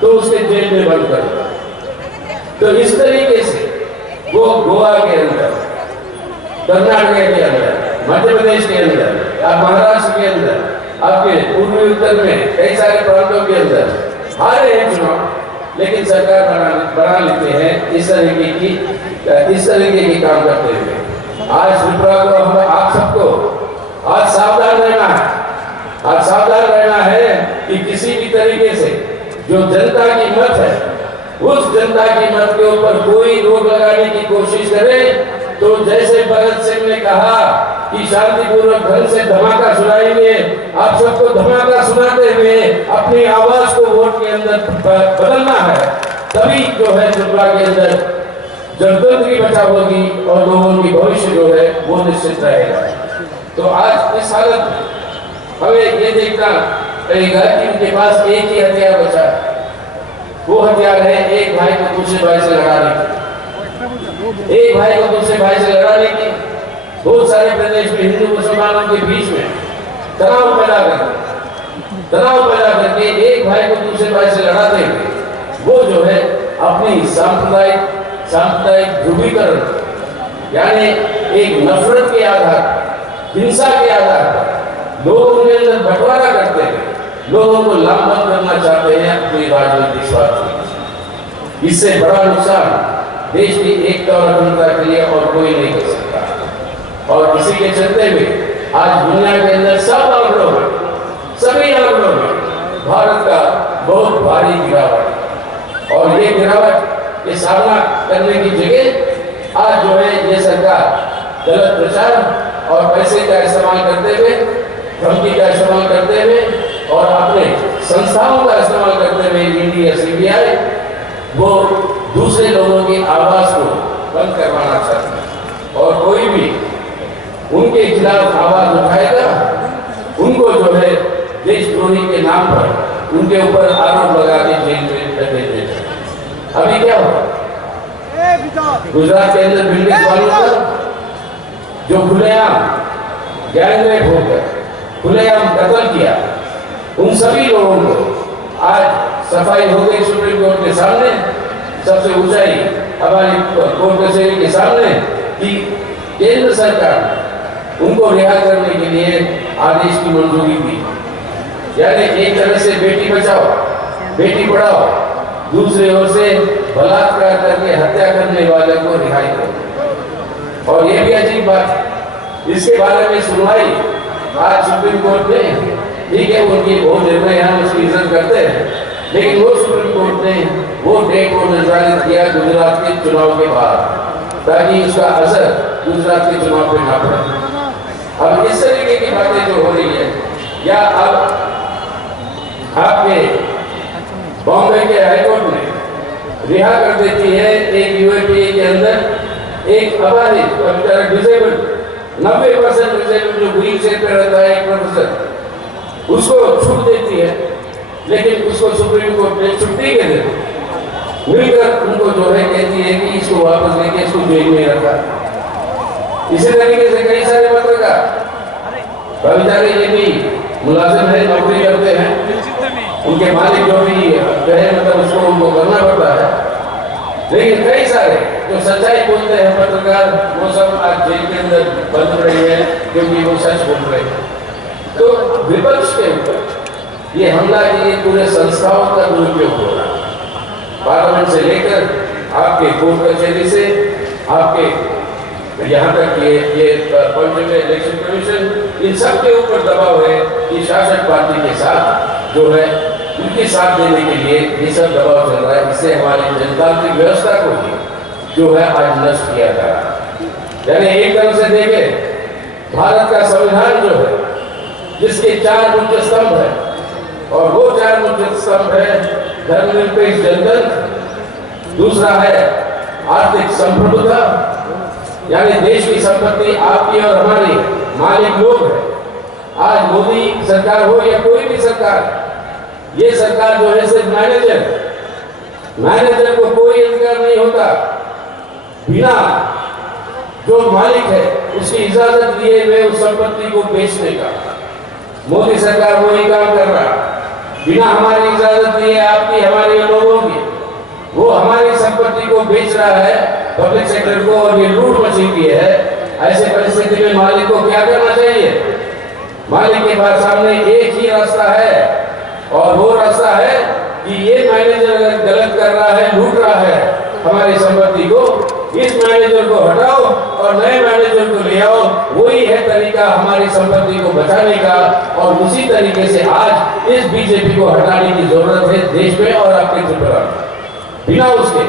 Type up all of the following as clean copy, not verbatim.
तो उसके जेल में बंद कर दो। तो इस तरीके से वो गोवा के अंदर, कर्नाटक के अंदर, मध्य प्रदेश के अंदर, महाराष्ट्र के अंदर, आपके पूर्वी उत्तर में कई सारे प्रांतों के अंदर हारे हैं चुनाव, लेकिन सरकार बना लेते हैं इस तरीके के काम करते हुए। आज त्रिपुरा को आप सबको आज सावधान रहना है। आज सावधान रहना है कि किसी भी तरीके से जो जनता की मत है, उस जनता की मत के ऊपर कोई रोक लगाने की कोशिश करे तो जैसे भगत सिंह ने कहा कि शांतिपूर्वक ढंग से धमाका सुनाएंगे, आप सबको धमाका सुनाते हुए अपनी आवाज को वोट के अंदर बदलना है। तभी जो है त्रिपुरा के अंदर जनतंत्र की बचाव होगी और लोगों की भविष्य जो है वो निश्चित रहेगा। तो आज इस हालत में हमें ये देखना पड़ेगा कि उनके पास एक ही हथियार बचा है। वो हथियार है एक भाई को दूसरे भाई से लड़ाने की, एक भाई को दूसरे भाई से लड़ाने की। बहुत सारे प्रदेश में हिंदू मुसलमानों के बीच में तनाव पैदा करके एक भाई को दूसरे भाई से लड़ा देंगे। वो जो है अपनी सांप्रदायिक ध्रुवीकरण, यानी एक नफरत के आधार पर, हिंसा के आधार पर लोगों के अंदर बंटवारा करते हैं, लोगों को लामबंद करना चाहते हैं अपनी राजनीतिक स्वार्थ। इससे बड़ा नुकसान देश की एकता और अखंडता के लिए और कोई नहीं कर सकता। और इसी के चलते हुए आज दुनिया के अंदर सभी आंकड़ों में भारत का बहुत भारी गिरावट, और ये गिरावट के सामना करने की जगह आज जो है ये सरकार गलत प्रचार और पैसे का इस्तेमाल करते हुए, धमकी का इस्तेमाल करते हुए और अपने संस्थाओं का इस्तेमाल करते हुए ईडी या सीबीआई वो दूसरे लोगों की आवाज को बंद करवाना चाहते हैं। और कोई भी उनके खिलाफ आवाज उठाएगा, उनको जो है देशद्रोही के नाम पर उनके ऊपर आरोप लगा के जेल में धकेल देते। अभी क्या हुआ गुजरात के अंदर बिल्डिंग वालों पर जो खुलेआम गैंगरेप होकर खुलेआम कत्ल किया, उन सभी लोगों को आज सफाई हो गई सुप्रीम कोर्ट के सामने, सबसे ऊंचाई हमारी कोर्ट कचहरी के सामने, कि केंद्र सरकार उनको रिहा करने के लिए आदेश की मंजूरी दी। यानी एक तरह से बेटी बचाओ बेटी पढ़ाओ, दूसरी ओर से बलात्कार करके हत्या करने वाले को रिहाई करो। और ये भी अजीब बात, इसके बारे में सुनवाई आज सुप्रीम कोर्ट में, ठीक है उनकी वो निर्णय हम उसकी इज्जत करते हैं, लेकिन वो सुप्रीम कोर्ट ने वो डेट को निर्धारित किया गुजरात के चुनाव के बाद, ताकि उसका असर गुजरात के चुनाव पे ना पड़े। अब इस तरीके की बातें जो हो रही है, या अब आपके बॉम्बे के हाईकोर्ट ने रिहा कर देती है एक यूएपीए के अंदर एक अबाधित डिसेबल्ड 90% डिसेबल्ड जो व्हील चेयर पे रहता है एक प्रोफेसर, उसको छूट देती है, लेकिन उसको सुप्रीम कोर्ट ने छुट्टी के दिन मिलकर उनको जो है कहती है कि इसको वापस लेके इसको जेल में रखा। इसी तरीके से कई सारे पत्रकार बेचारे ये भी मुलाजिम है, नौकरी करते हैं, उनके मालिक जो भी कहे मतलब उसको उनको करना पड़ता है, लेकिन कई सारे जो सच्चाई बोलते हैं पत्रकार, वो सब आज जेल के अंदर बंद रहे हैं क्योंकि वो सच बोल रहे हैं। तो विपक्ष के ऊपर ये हमला की पूरे संस्थाओं का दुरुपयोग हो रहा है, पार्लियामेंट से लेकर आपके कोर्ट कचहरी से आपके यहाँ तक ये पंचायत इलेक्शन कमीशन, इन सब के ऊपर दबाव है कि शासक पार्टी के साथ जो है उनके साथ देने के लिए ये सब दबाव चल रहा है। इससे हमारी जनतांत्रिक व्यवस्था को भी जो है आज नष्ट किया जा रहा है। यानी एक तरफ से देखें भारत का संविधान जो है, जिसके 4 मुख्य स्तंभ है, और वो 4 मुख्य स्तंभ है धर्मनिरपेक्ष जनतंत्र, दूसरा है आर्थिक संप्रभुता, यानी देश की संपत्ति आपकी और हमारी, मालिक लोग है। आज मोदी सरकार हो या कोई भी सरकार, ये सरकार जो है सिर्फ मैनेजर को कोई अधिकार नहीं होता बिना जो मालिक है उसकी इजाजत लिए हुए उस संपत्ति को बेचने का। मोदी सरकार वही काम कर रहा है। बिना हमारी इजाजत लिए आपकी हमारे लोगों की वो हमारी संपत्ति को बेच रहा है पब्लिक सेक्टर को और ये लूट मची हुई है। ऐसे परिस्थिति में मालिक को क्या करना चाहिए? मालिक के पास सामने एक ही रास्ता है और वो रास्ता है कि ये मैनेजर अगर गलत कर रहा है, लूट रहा है हमारी संपत्ति को, इस मैनेजर को हटाओ और नए मैनेजर को ले आओ। वही है तरीका हमारी संपत्ति को बचाने का। और उसी तरीके से आज इस बीजेपी को हटाने की जरूरत है देश में और आपके त्रिपुरा में। बिना उसके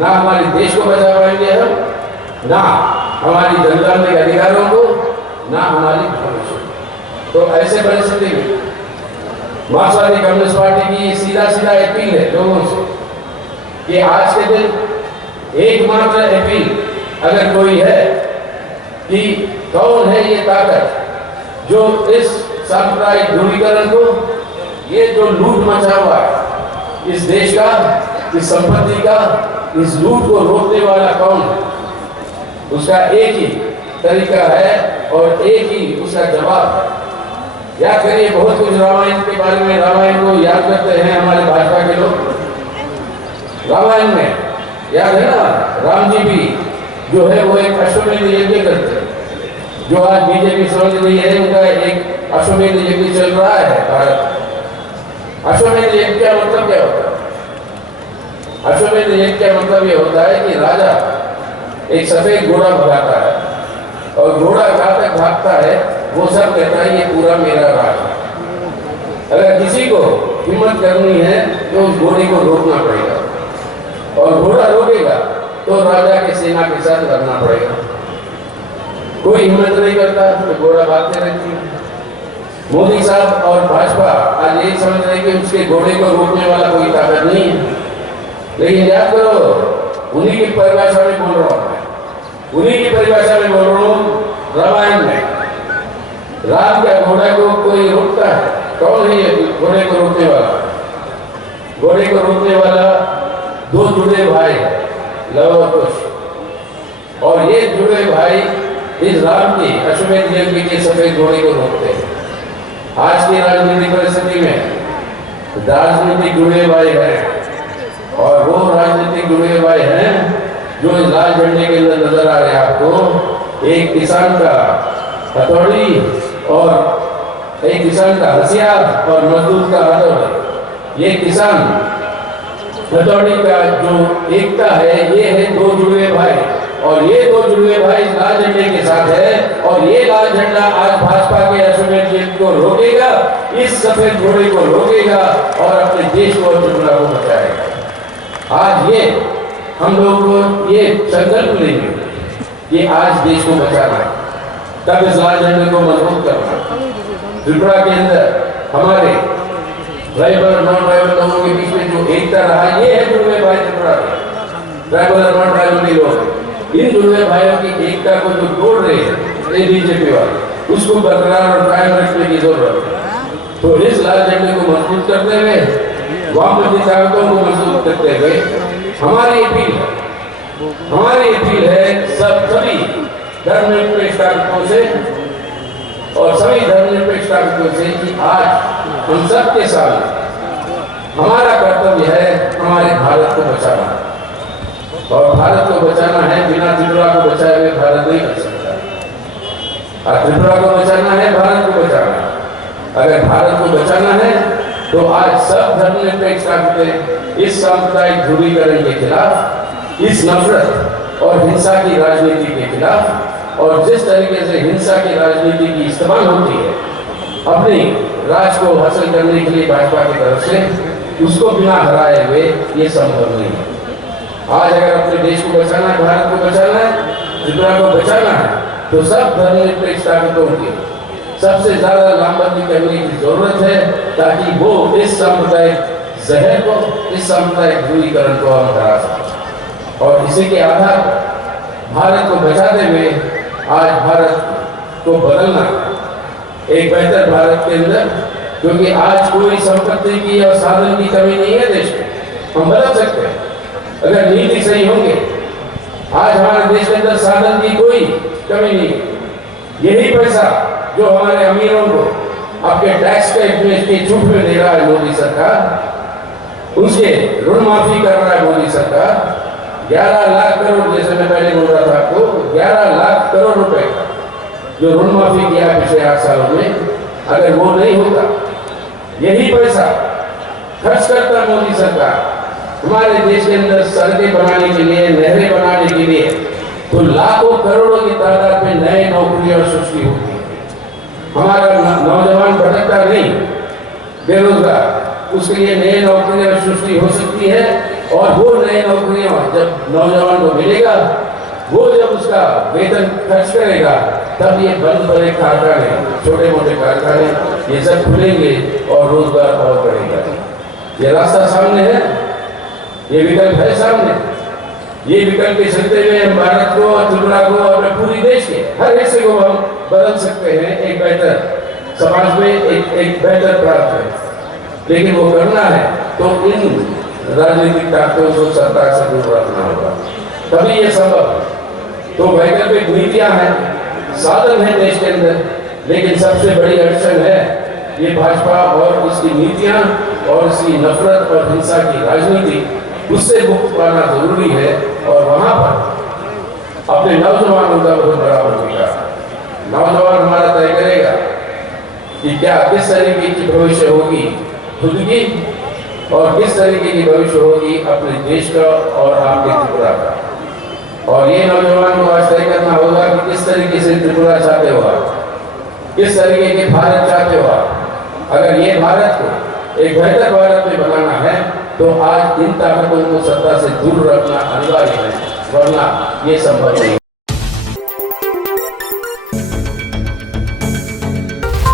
ना हमारे देश को बचा पाएंगे हम, ना हमारी जनतांत्रिक अधिकारों को, ना हमारी भविष्य। तो ऐसे परिस्थिति में मार्क्सवादी कम्युनिस्ट पार्टी की सीधा सीधा अपील है लोगों से कि आज के दिन एकमात्र अपील अगर कोई है कि कौन है ये ताकत जो इस सांप्रदायिक ध्रुवीकरण को, ये जो लूट मचा हुआ है इस देश का, इस संपत्ति का, इस लूट को रोकने वाला कौन है, उसका एक ही तरीका है और एक ही उसका जवाब है। याद करिए बहुत कुछ रामायण के बारे में, रामायण को याद करते हैं हमारे भाजपा के लोग। रामायण में याद है ना, राम जी भी जो है वो एक अश्वमेध यज्ञ करते हैं। जो आज बीजेपी समझ रही है उनका एक अश्वमेध यज्ञ चल रहा है भारत। अश्वमेध यज्ञ का मतलब क्या होता है? अश्वमेध यज्ञ का मतलब ये होता है कि राजा एक सफेद घोड़ा भगाता है और घोड़ा कहाँ तक भागता है वो सब कहता है ये पूरा मेरा राज है। अगर किसी को हिम्मत करनी है तो उस घोड़े को रोकना पड़ेगा और घोड़ा रोकेगा तो राजा के सेना के साथ लड़ना पड़ेगा। कोई हिम्मत नहीं करता तो घोड़ा भागते रहती है। मोदी साहब और भाजपा आज यही समझ रहे कि उसके घोड़े को रोकने वाला कोई ताकत नहीं है। लेकिन याद करो उन्हीं की परिभाषा में बोल रहा हूं मैं, उन्हीं की परिभाषा में बोल रहा हूं। रामायण में राम का घोड़े को कोई रोकता है? कौन है ये घोड़े को रोकने वाला? घोड़े को रोकने वाला दो जुड़े भाई लव और कुश, और ये जुड़े भाई इस राम की अश्वमेध यज्ञ के सफेद घोड़े को रोकते हैं। आज की राजनीतिक परिस्थिति में राजनीतिक जुड़े भाई हैं और वो राजनीतिक जुड़े भाई हैं जो इस लाल झंडे के अंदर नजर आ रहे हैं आपको। एक किसान का हथौड़ी और एक किसान का हथियार और मजदूर का हथौड़ी। ये किसान हथौड़ी का जो एकता है ये है दो जुड़वे भाई, और ये दो जुड़वे भाई लाल झंडे के साथ है। और ये लाल झंडा आज भाजपा के अश्वमेध यज्ञ को रोकेगा, इस सफेद घोड़े को रोकेगा और अपने देश को और त्रिपुरा को बचाएगा। आज ये हम लोग को ये संकल्प लेंगे कि आज देश को बचाना है, तब इस लाल झंडे को मजबूत करना। त्रिपुरा के अंदर हमारे ट्राइबल और नॉन ट्राइबल लोगों के बीच में जो एकता रहा ये है जुड़वे भाई त्रिपुरा के। ट्राइबल और नॉन ट्राइबल के लोग इन जुड़वे भाइयों की एकता को जो तोड़ रहे हैं बीजेपी वाले, उसको बरकरार और कायम रखने की जरूरत है। तो इस लाल झंडे को मजबूत करते हुए, वामपंथी ताकतों को मजबूत करते हुए हमारी अपील है सभी धर्मनिरपेक्ष ताकतों से और सभी धर्मनिरपेक्ष ताकतों से कि आज हम सब के साथ हमारा कर्तव्य है हमारे भारत को बचाना, और भारत को बचाना है। बिना त्रिपुरा को बचाए हुए भारत नहीं बच सकता। और त्रिपुरा को बचाना है, भारत को बचाना है। अगर भारत को बचाना है तो आज सब धर्मनिरपेक्ष ताकतें इस सांप्रदायिक ध्रुवीकरण के खिलाफ, इस नफरत और हिंसा की राजनीति के खिलाफ, और जिस तरीके से हिंसा की राजनीति की इस्तेमाल होती है अपनी राज को हासिल करने के लिए भाजपा की तरफ से, उसको बिना हराए हुए ये संभव नहीं है। आज अगर अपने देश को बचाना है, भारत को बचाना है, त्रिपुरा को बचाना है, तो सब धर्मनिरपेक्ष ताकतों की सबसे ज्यादा लामबंदी करने की जरूरत है, ताकि वो इस सांप्रदायिक जहर को, इस सांप्रदायिक ध्रुवीकरण को हम हरा सकें। और इसी के आधार पर भारत को बचाते हुए आज भारत को बदलना, एक बेहतर भारत के अंदर, क्योंकि आज कोई संपत्ति की और साधन की कमी नहीं है देश में, हम बदल सकते हैं अगर नीति सही होंगे। आज हमारे देश के अंदर साधन की कोई कमी नहीं है। यही पैसा जो हमारे अमीरों को आपके टैक्स पे इतनी छूट में दे रहा है मोदी सरकार, उसके ऋण माफी कर रहा है मोदी सरकार। 11 लाख करोड़, जैसे मैं पहले बोल रहा था आपको, 11 लाख करोड़ रुपए का जो ऋण माफी किया पिछले 8 सालों में, अगर वो नहीं होता, यही पैसा खर्च करता मोदी सरकार हमारे देश के अंदर सड़कें बनाने के लिए, नहरें बनाने के लिए, तो लाखों करोड़ों की तादाद में नए नौकरियां सृष्टि होती है। हमारा नौजवान भटकता नहीं, बेरोजगार, उसके लिए नई नौकरियां सृष्टि हो सकती है। और वो नई नौकरियां जब नौजवान को मिलेगा, वो जब उसका वेतन खर्च करेगा, तब ये बंद पड़े कारखाने, छोटे मोटे कारखाने, ये सब खुलेंगे और रोजगार और बढ़ेगा। ये रास्ता सामने है, ये विकल्प है सामने। ये विकल्प के चलते हुए हम भारत को और त्रिपुरा को और पूरी देश के हर हिस्से को हम बदल सकते हैं, एक बेहतर समाज में एक बेहतर प्राप्त है। लेकिन वो करना है तो इन राजनीतिक ताकतों को सत्ता से दूर रखना होगा, तभी ये संभव है। तो वैकल्पिक नीतियां हैं, साधन है देश के अंदर, लेकिन सबसे बड़ी अड़चन है ये भाजपा और उसकी नीतियां और उसकी नफरत और हिंसा की राजनीति। उससे मुक्त पाना जरूरी है और वहां पर अपने नौजवानों का बहुत बड़ा भूमिका। नौजवान हमारा तय करेगा कि क्या किस तरीके की भविष्य होगी खुद की और किस तरीके की भविष्य होगी अपने देश का और आपके त्रिपुरा का। और ये नौजवान को आज तय करना होगा कि किस तरीके से त्रिपुरा चाहते हो आप, किस तरीके के भारत चाहते हो आप। अगर ये भारत को एक बेहतर भारत में बनाना है तो आज इन ताकतों को सत्ता से दूर रखना अनिवार्य है, वरना ये संभव नहीं।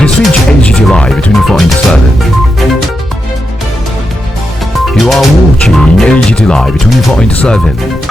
This is LGT Live 24/7. You are watching LGT Live 24/7.